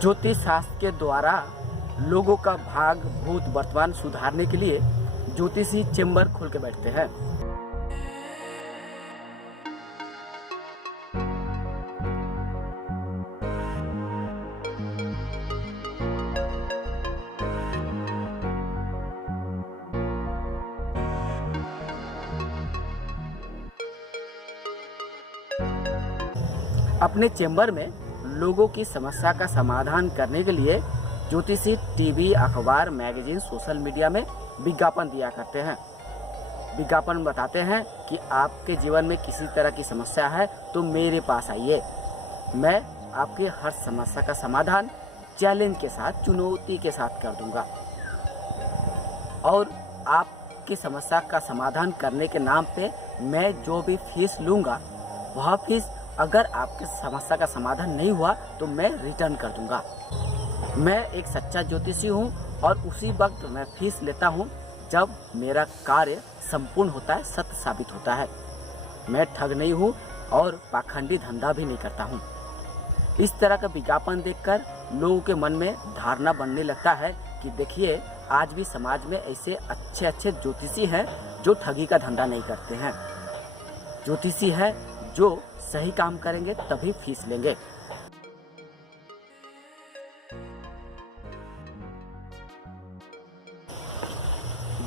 ज्योतिष शास्त्र के द्वारा लोगों का भाग भूत वर्तमान सुधारने के लिए ज्योतिषी चेंबर खोल के बैठते हैं। अपने चेंबर में लोगों की समस्या का समाधान करने के लिए ज्योतिषी टीवी, अखबार, मैगजीन, सोशल मीडिया में विज्ञापन दिया करते हैं। विज्ञापन बताते हैं कि आपके जीवन में किसी तरह की समस्या है तो मेरे पास आइए, मैं आपके हर समस्या का समाधान चैलेंज के साथ, चुनौती के साथ कर दूंगा। और आपकी समस्या का समाधान करने के नाम पे मैं जो भी फीस लूँगा वह फीस अगर आपके समस्या का समाधान नहीं हुआ तो मैं रिटर्न कर दूंगा। मैं एक सच्चा ज्योतिषी हूँ और उसी वक्त मैं फीस लेता हूँ जब मेरा कार्य संपूर्ण होता है, सत्य साबित होता है। मैं ठग नहीं हूँ और पाखंडी धंधा भी नहीं करता हूँ। इस तरह का विज्ञापन देखकर लोगों के मन में धारणा बनने लगता है कि देखिए, आज भी समाज में ऐसे अच्छे अच्छे ज्योतिषी हैं जो ठगी का धंधा नहीं करते हैं। ज्योतिषी है जो सही काम करेंगे तभी फीस लेंगे।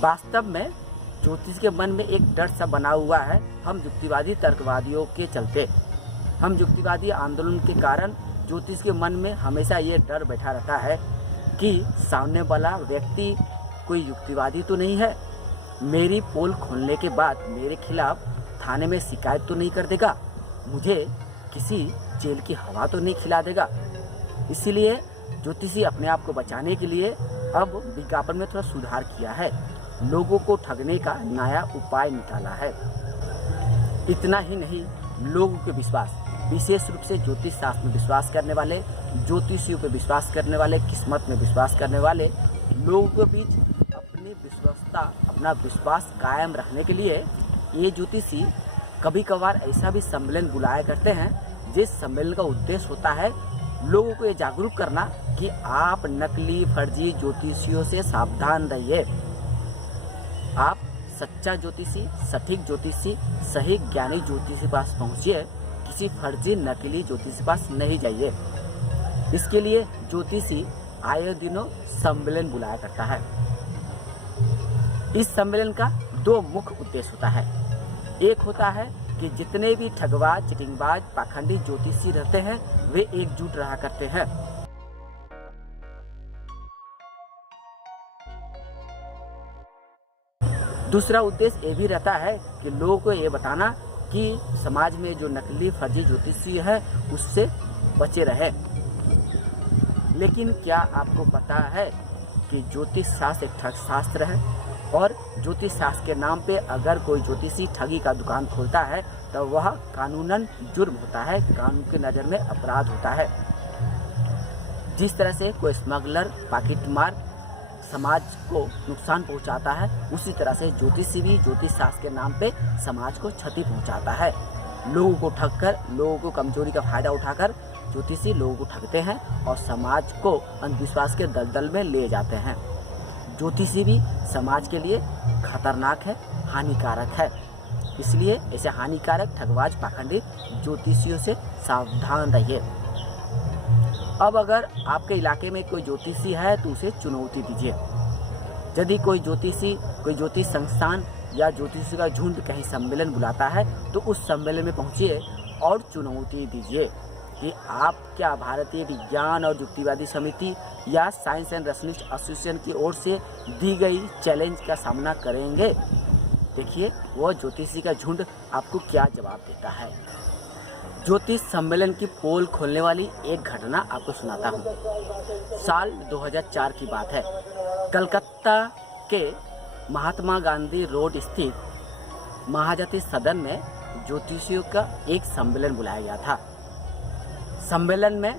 वास्तव में ज्योतिष के मन में एक डर सा बना हुआ है। हम युक्तिवादी तर्कवादियों के चलते, हम युक्तिवादी आंदोलन के कारण ज्योतिष के मन में हमेशा ये डर बैठा रहता है कि सामने वाला व्यक्ति कोई युक्तिवादी तो नहीं है, मेरी पोल खोलने के बाद मेरे खिलाफ थाने में शिकायत तो नहीं कर देगा, मुझे किसी जेल की हवा तो नहीं खिला देगा। इसीलिए ज्योतिषी अपने आप को बचाने के लिए अब विज्ञापन में थोड़ा सुधार किया है, लोगों को ठगने का नया उपाय निकाला है। इतना ही नहीं, लोगों के विश्वास, विशेष रूप से ज्योतिष शास्त्र में विश्वास करने वाले, ज्योतिषियों पे विश्वास करने वाले, किस्मत में विश्वास करने वाले लोगों के बीच अपना विश्वास कायम रखने के लिए ये ज्योतिषी कभी कभार ऐसा भी सम्मेलन बुलाया करते हैं जिस सम्मेलन का उद्देश्य होता है लोगों को ये जागरूक करना कि आप नकली फर्जी ज्योतिषियों से सावधान रहिए। आप सच्चा ज्योतिषी, सटीक ज्योतिषी, सही ज्ञानी ज्योतिषी के पास पहुंचिए, किसी फर्जी नकली ज्योतिषी के पास नहीं जाइए। इसके लिए ज्योतिषी आए दिनों सम्मेलन बुलाया करता है। इस सम्मेलन का दो मुख्य उद्देश्य होता है। एक होता है कि जितने भी ठगबाज, चिटिंगबाज, पाखंडी ज्योतिषी रहते हैं वे एकजुट रहा करते हैं। दूसरा उद्देश्य ये भी रहता है कि लोगों को ये बताना कि समाज में जो नकली फर्जी ज्योतिषी है उससे बचे रहे। लेकिन क्या आपको पता है कि ज्योतिष शास्त्र एक ठग शास्त्र है और ज्योतिष शास्त्र के नाम पे अगर कोई ज्योतिषी ठगी का दुकान खोलता है तो वह कानूनन जुर्म होता है, कानून की नज़र में अपराध होता है। जिस तरह से कोई स्मगलर, पॉकेटमार समाज को नुकसान पहुंचाता है, उसी तरह से ज्योतिषी भी ज्योतिष शास्त्र के नाम पे समाज को क्षति पहुंचाता है। लोगों को ठगकर, लोगों को कमजोरी का फायदा उठाकर ज्योतिषी लोगों को ठगते हैं और समाज को अंधविश्वास के दलदल में ले जाते हैं। ज्योतिषी भी समाज के लिए खतरनाक है, हानिकारक है। इसलिए ऐसे हानिकारक, ठगबाज, पाखंडी ज्योतिषियों से सावधान रहिए। अब अगर आपके इलाके में कोई ज्योतिषी है तो उसे चुनौती दीजिए। यदि कोई ज्योतिषी, कोई ज्योतिष संस्थान या ज्योतिषी का झुंड कहीं सम्मेलन बुलाता है तो उस सम्मेलन में पहुंचिए और चुनौती दीजिए कि आप क्या भारतीय विज्ञान और युक्तिवादी समिति या साइंस एंड रैशनलिस्ट एसोसिएशन की ओर से दी गई चैलेंज का सामना करेंगे। देखिए वह ज्योतिषी का झुंड आपको क्या जवाब देता है। ज्योतिष सम्मेलन की पोल खोलने वाली एक घटना आपको सुनाता हूँ। साल 2004 की बात है। कलकत्ता के महात्मा गांधी रोड स्थित महाजाति सदन में ज्योतिषियों का एक सम्मेलन बुलाया गया था। सम्मेलन में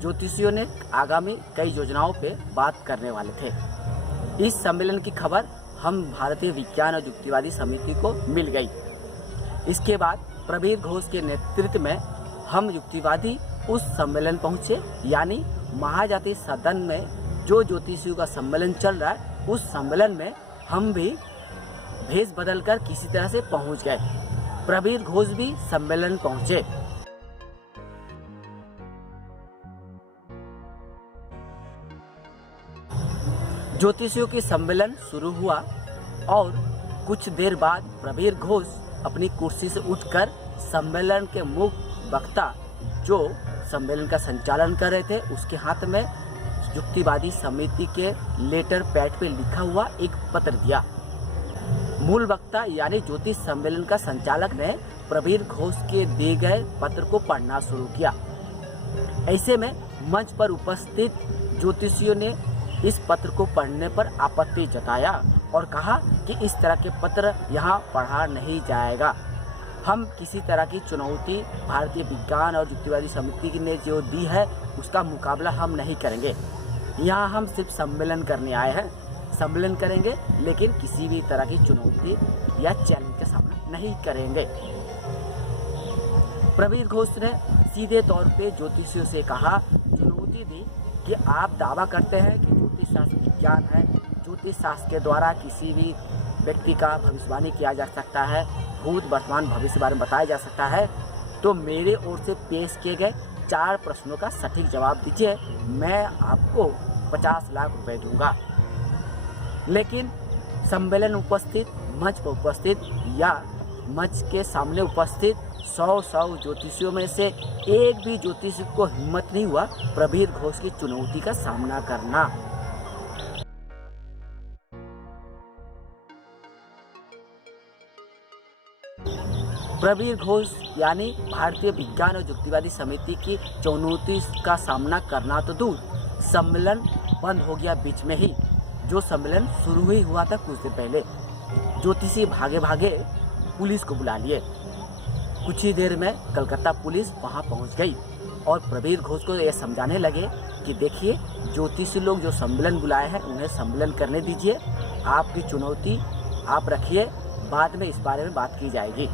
ज्योतिषियों ने आगामी कई योजनाओं पे बात करने वाले थे। इस सम्मेलन की खबर हम भारतीय विज्ञान और युक्तिवादी समिति को मिल गई। इसके बाद प्रवीर घोष के नेतृत्व में हम युक्तिवादी उस सम्मेलन पहुँचे, यानी महाजाति सदन में जो ज्योतिषियों का सम्मेलन चल रहा है उस सम्मेलन में हम भी भेष बदलकर किसी तरह से पहुंच गए। प्रवीर घोष भी सम्मेलन पहुंचे। ज्योतिषियों की सम्मेलन शुरू हुआ और कुछ देर बाद प्रवीर घोष अपनी कुर्सी से उठकर सम्मेलन के मुख्य वक्ता जो सम्मेलन का संचालन कर रहे थे उसके हाथ में युक्तिवादी समिति के लेटर पैड पे लिखा हुआ एक पत्र दिया। मूल वक्ता यानी ज्योतिष सम्मेलन का संचालक ने प्रवीर घोष के दिए गए पत्र को पढ़ना शुरू किया। ऐसे में मंच पर उपस्थित ज्योतिषियों ने इस पत्र को पढ़ने पर आपत्ति जताया और कहा कि इस तरह के पत्र यहाँ पढ़ा नहीं जाएगा। हम किसी तरह की चुनौती भारतीय विज्ञान और युक्तिवादी समिति ने जो दी है उसका मुकाबला हम नहीं करेंगे। यहाँ हम सिर्फ सम्मेलन करने आए हैं, सम्मेलन करेंगे लेकिन किसी भी तरह की चुनौती या चैलेंज का सामना नहीं करेंगे। प्रवीर घोष ने सीधे तौर पे ज्योतिषियों से कहा, चुनौती दी कि आप दावा करते हैं कि ज्योतिष शास्त्र विज्ञान है, ज्योतिष शास्त्र के द्वारा किसी भी व्यक्ति का भविष्यवाणी किया जा सकता है, भूत वर्तमान भविष्य के बारे में बताया जा सकता है। तो मेरे ओर से पेश किए गए 4 प्रश्नों का सटीक जवाब दीजिए, मैं आपको 50 लाख रुपए दूंगा। लेकिन सम्मेलन उपस्थित, मंच पर उपस्थित या मंच के सामने उपस्थित 100 ज्योतिषियों में से एक भी ज्योतिषी को हिम्मत नहीं हुआ प्रवीर घोष की चुनौती का सामना करना। प्रवीर घोष यानी भारतीय विज्ञान और युक्तिवादी समिति की चुनौती का सामना करना तो दूर, सम्मेलन बंद हो गया बीच में ही। जो सम्मेलन शुरू ही हुआ था कुछ दिन पहले, ज्योतिषी भागे भागे पुलिस को बुला लिए। कुछ ही देर में कलकत्ता पुलिस वहां पहुंच गई और प्रवीर घोष को यह समझाने लगे कि देखिए, ज्योतिषी लोग जो सम्मेलन बुलाए हैं उन्हें सम्मेलन करने दीजिए, आपकी चुनौती आप रखिए, बाद में इस बारे में बात की जाएगी।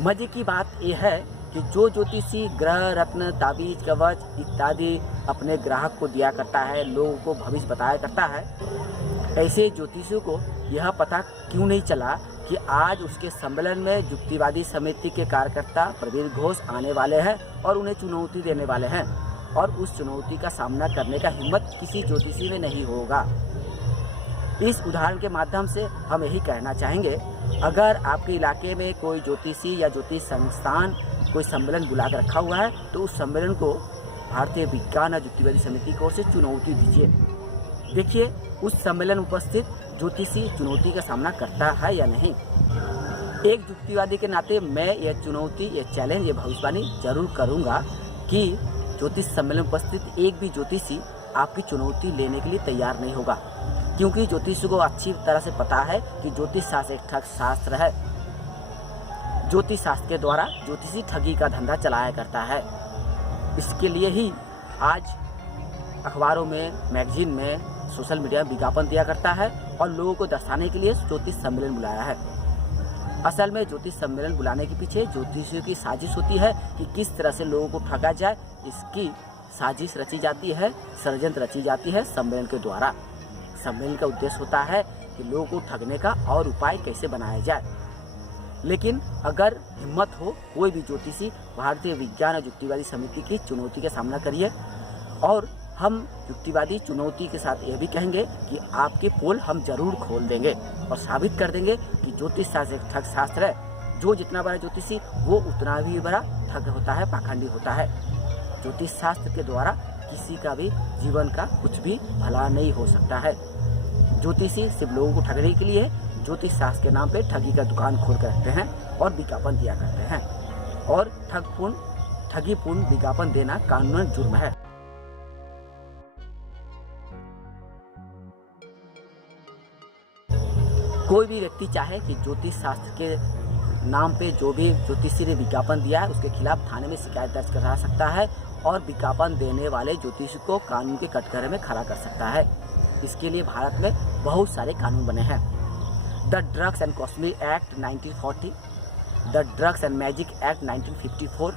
मजे की बात यह है कि जो ज्योतिषी ग्रह रत्न ताबीज कवच इत्यादि अपने ग्राहक को दिया करता है, लोगों को भविष्य बताया करता है, ऐसे ज्योतिषियों को यह पता क्यों नहीं चला कि आज उसके सम्मेलन में युक्तिवादी समिति के कार्यकर्ता प्रवीर घोष आने वाले हैं और उन्हें चुनौती देने वाले हैं, और उस चुनौती का सामना करने का हिम्मत किसी ज्योतिषी में नहीं होगा। इस उदाहरण के माध्यम से हम यही कहना चाहेंगे, अगर आपके इलाके में कोई ज्योतिषी या ज्योतिष संस्थान कोई सम्मेलन बुला कर रखा हुआ है तो उस सम्मेलन को भारतीय विज्ञान और युक्तिवादी समिति की ओर से चुनौती दीजिए। देखिए, उस सम्मेलन उपस्थित ज्योतिषी चुनौती का सामना करता है या नहीं। एक युक्तिवादी के नाते मैं यह चुनौती, यह चैलेंज, यह भविष्यवाणी जरूर करूंगा कि ज्योतिष सम्मेलन उपस्थित एक भी ज्योतिषी आपकी चुनौती लेने के लिए तैयार नहीं होगा, क्योंकि ज्योतिष को अच्छी तरह से पता है कि ज्योतिष शास्त्र एक ठग शास्त्र है। ज्योतिष शास्त्र के द्वारा ज्योतिषी ठगी का धंधा चलाया करता है। इसके लिए ही आज अखबारों में, मैगजीन में, सोशल मीडिया में विज्ञापन दिया करता है और लोगों को दर्शाने के लिए ज्योतिष सम्मेलन बुलाया है। असल में ज्योतिष सम्मेलन बुलाने के पीछे ज्योतिषियों की साजिश होती है कि किस तरह से लोगों को ठगा जाए, इसकी साजिश रची जाती है, षड्यंत्र रची जाती है सम्मेलन के द्वारा। सम्मेलन का उद्देश्य होता है कि लोगों को ठगने का और उपाय कैसे बनाया जाए। लेकिन अगर हिम्मत हो, कोई भी ज्योतिषी भारतीय विज्ञान और युक्तिवादी समिति की चुनौती का सामना करिए, और हम युक्तिवादी चुनौती के साथ यह भी कहेंगे कि आपके पोल हम जरूर खोल देंगे और साबित कर देंगे कि ज्योतिष शास्त्र एक ठग शास्त्र है। जो जितना बड़ा ज्योतिषी वो उतना भी बड़ा ठग होता है, पाखंडी होता है। ज्योतिष शास्त्र के द्वारा किसी का भी जीवन का कुछ भी भला नहीं हो सकता है। ज्योतिषी सिर्फ लोगों को ठगने के लिए ज्योतिष शास्त्र के नाम पे ठगी का दुकान खोल कर रखते हैं और विज्ञापन दिया करते हैं, और ठगीपूर्ण विज्ञापन देना कानूनन जुर्म है। कोई भी व्यक्ति चाहे कि ज्योतिष शास्त्र के नाम पे जो भी ज्योतिषी ने विज्ञापन दिया है उसके खिलाफ थाने में शिकायत दर्ज करा सकता है और विज्ञापन देने वाले ज्योतिषी को कानून के कटघरे में खड़ा कर सकता है। इसके लिए भारत में बहुत सारे कानून बने हैं। The drugs and cosmetic act 1940, the drugs and magic act 1954,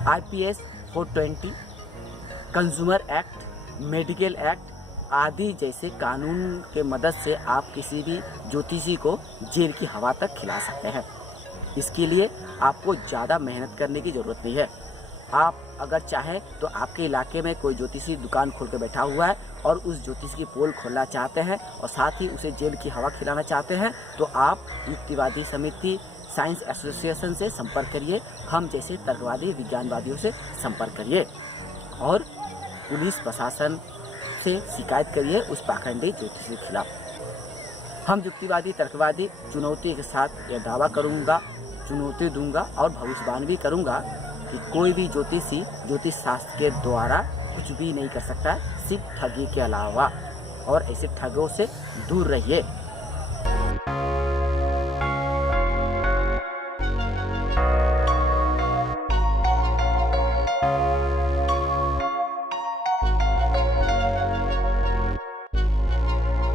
IPS 420, consumer act, medical act आदि जैसे कानून के मदद से आप किसी भी ज्योतिषी को जेल की हवा तक खिला सकते हैं। इसके लिए आपको ज़्यादा मेहनत करने की ज़रूरत नहीं है। आप अगर चाहें तो आपके इलाके में कोई ज्योतिषी दुकान खोल के बैठा हुआ है और उस ज्योतिषी की पोल खोलना चाहते हैं और साथ ही उसे जेल की हवा खिलाना चाहते हैं, तो आप युक्तिवादी समिति, साइंस एसोसिएशन से संपर्क करिए। हम जैसे तर्कवादी विज्ञानवादियों से संपर्क करिए और पुलिस प्रशासन से शिकायत करिए उस पाखंडी ज्योतिषी के खिलाफ। हम युक्तिवादी तर्कवादी चुनौती के साथ यह दावा करूँगा, चुनौती दूंगा और भविष्यवाणी भी करूँगा कि कोई भी ज्योतिषी ज्योतिष शास्त्र के द्वारा कुछ भी नहीं कर सकता, सिर्फ ठगी के अलावा। और ऐसे ठगों से दूर रहिए।